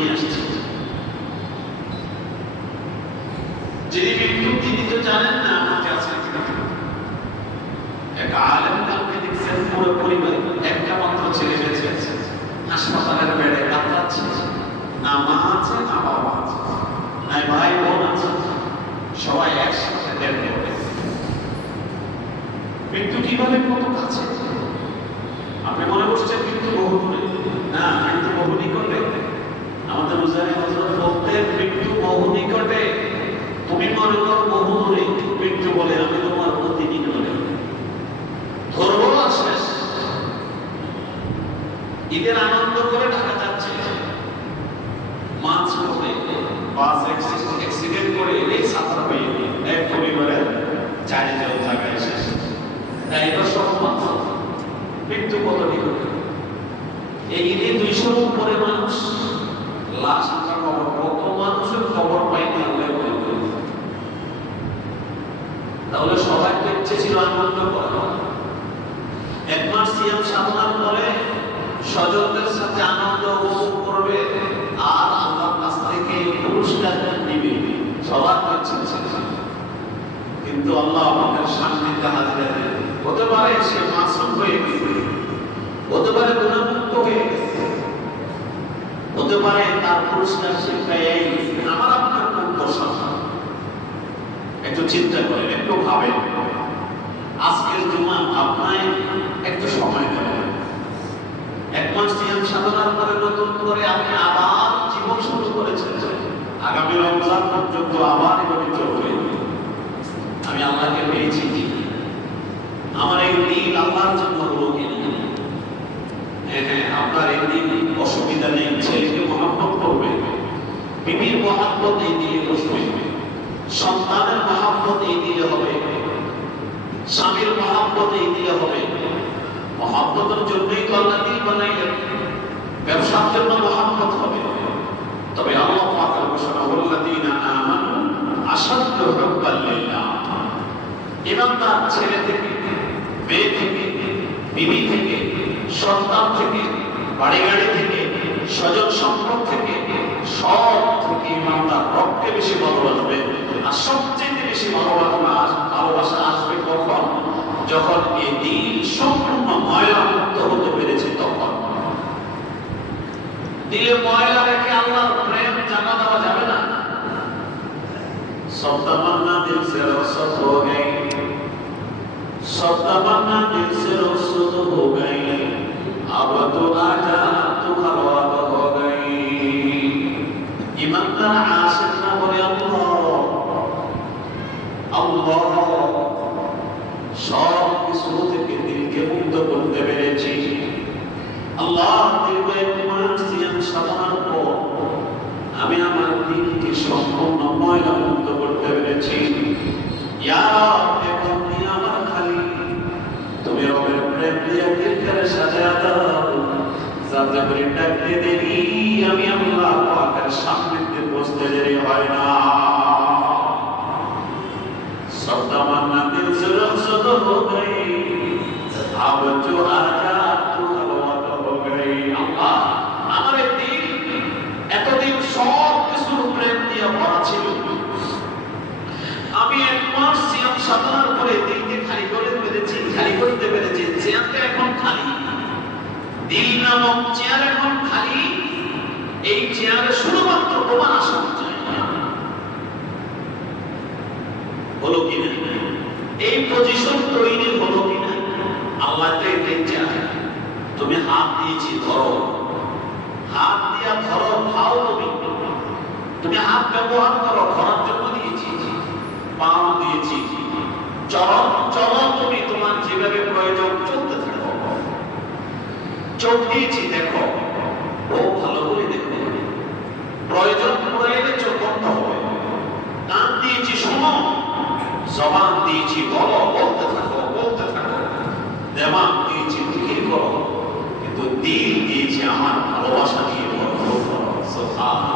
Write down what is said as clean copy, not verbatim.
নিয়ে আসছে। যিনি মৃত্যু তিনি তো জানেন না আমাকে আছে কিনা। এক আলেম কাউকে দেখছেন পুরো পরিবার একটা মাত্র ছেলে বেঁচে আছে, হাসপাতালের বেডে কাতরাচ্ছে, না মা আছে না বাবা আছে, না ভাই বোন আছে, সবাই একসাথে দেড় করে। মৃত্যু কিভাবে কত কাছে? আপনি মনে করছেন মৃত্যু বহু দূরে, না মৃত্যু বহু নিকটে। আমাদের রোজারি হযরত বলতেন মৃত্যু বহু নিকটে। তুমি মনে করো বহু দূরে, মৃত্যু বলে আমি তোমার অতি নিকটে, ধরবো না শেষ। ঈদের আনন্দ করে ঢাকা যাচ্ছে, মাছ পড়ে বাস অ্যাক্সিডেন্ট করে এই ছাত্র হয়ে এক পরিবারের চারিজন জায়গায় শেষ। তাই এটা সব মৃত্যু কত নিকটে। এই ঈদে 200 উপরে মানুষ লাশ আমরা খবর, কত মানুষের খবর পাইনি আমরা। তাহলে সবাই তো ইচ্ছে ছিল আনন্দ করা। এক মাস সিয়াম সাধনার পরে স্বজনদের সাথে আনন্দ উপভোগ করবে আর আল্লাহর কাছ থেকে পুরস্কার নিবে, সবার তো ইচ্ছে ছিল। কিন্তু আল্লাহ আমাদের সান্নিধ্যে হাজির আছে। হতে পারে সে মাসুম হয়ে গেছে, হতে পারে গুনাহমুক্ত হয়ে গেছে, হতে পারে তার পুরস্কার সে পেয়ে গেছে। আমার আপনার কোন দশা? একটু চিন্তা করেন, একটু ভাবেন। আজকের জুমা আপনায় একটু সময় দেবেন। এক মাস সিয়াম সাধনার পরে নতুন করে আপনি আবার জীবন শুরু করেছেন। আগামী রমজান পর্যন্ত আবার এভাবে চলবে। আমি আল্লাহকে পেয়েছি, আমার এই দিন আল্লাহর জন্য হলো কিনা। হ্যাঁ, আপনার এই দিন অসুবিধা নেই, ছেলেকে মহব্বত করবে, বিবির মহব্বত এই দিনে বসবে, সন্তানের মহব্বত এই দিলে হবে, স্বামীর মহব্বত এই দিলে হবে। মহব্বতের জন্যই তো আল্লাহ দিল বানাইলেন, ব্যবসার জন্য মহব্বত হবে। তবে আল্লাহ পাকের ঘোষণা ওয়াল্লাযীনা আমানু আশাদ্দু হুব্বান লিল্লাহ। ইমানদার ছেলে থেকে, মেয়ে থেকে, বিবি থেকে, সন্তান থেকে, বাড়ি গাড়ি থেকে, স্বজন সম্পদ থেকে, সব থেকে ইমানদার রবকে বেশি ভালোবাসবে। আর সবচেয়ে বেশি ভালোবাসা আসবে কখন? যখন এই দিন সম্পূর্ণ ময়লা মুক্ত হতে পেরেছে তখন। দিলে ময়লা রেখে আল্লাহর প্রেম জানা দেওয়া যাবে না। सब तमन्ना दिल से रुखसत हो गई, सब तमन्ना दिल से रुखसत हो गई, अब तो आजा तू खलवत हो गई। ईमानदार आशिक ना बोले अल्लाह अल्लाह, सब किस्म থেকে দিলকে মুক্ত করতে পেরেছি। আল্লাহ দীর্ঘ মাস সিয়াম সাধনার পর আমি আমার দিলকে সম্পূর্ণ ময়লা মুক্ত করতে পেরেছি। ইয়া রব, এখন তুমি আমার খালি, তুমি রবের প্রেম দিয়ে দিলকে সাজায়া দাও, যাতে করে ডাকতে দেরি আমি আল্লাহ পাকের সান্নিধ্যে পৌঁছতে দেরি হয় না। सब तमन्ना दिल से रुखसत हो गई, अब जो आजा तू खलवत हो गई। अल्लाह, আমার দিল এতদিন সব কিছুর প্রেম দিয়ে ভরা ছিল। আমি এক মাস সিয়াম সাধনার পরে দিলকে খালি করতে পেরেছি। চেয়ারটা এখন খালি, দিল নামক চেয়ার এখন খালি। এই চেয়ারে শুধুমাত্র তোমার আসন চাই। হলো কিনা? এই পজিশন তৈরি হলো কিনা? আল্লাহ তো এটাই চায়। তুমি হাত দিয়েছি, ধরো, হাত দিয়া ধরো, খাও। তুমি হাত ব্যবহার করো, ধরার জন্য দিয়েছি। পাও দিয়েছি, চলো তুমি তোমার যেভাবে প্রয়োজন চলতে থাকো। চোখ দিয়েছি, দেখো, ও ভালো করে দেখো, প্রয়োজন পড়ে গেলে চোখ বন্ধ হবে। কান দিয়েছি, শোনো, জবান দিয়েছি, বলো, বলতে থাকো। দেমাগ দিয়েছি, ফিকির করো, কিন্তু দিল দিয়েছি আমার ভালোবাসা দিয়ে ভরপুর করো। সুবহানাল্লাহ।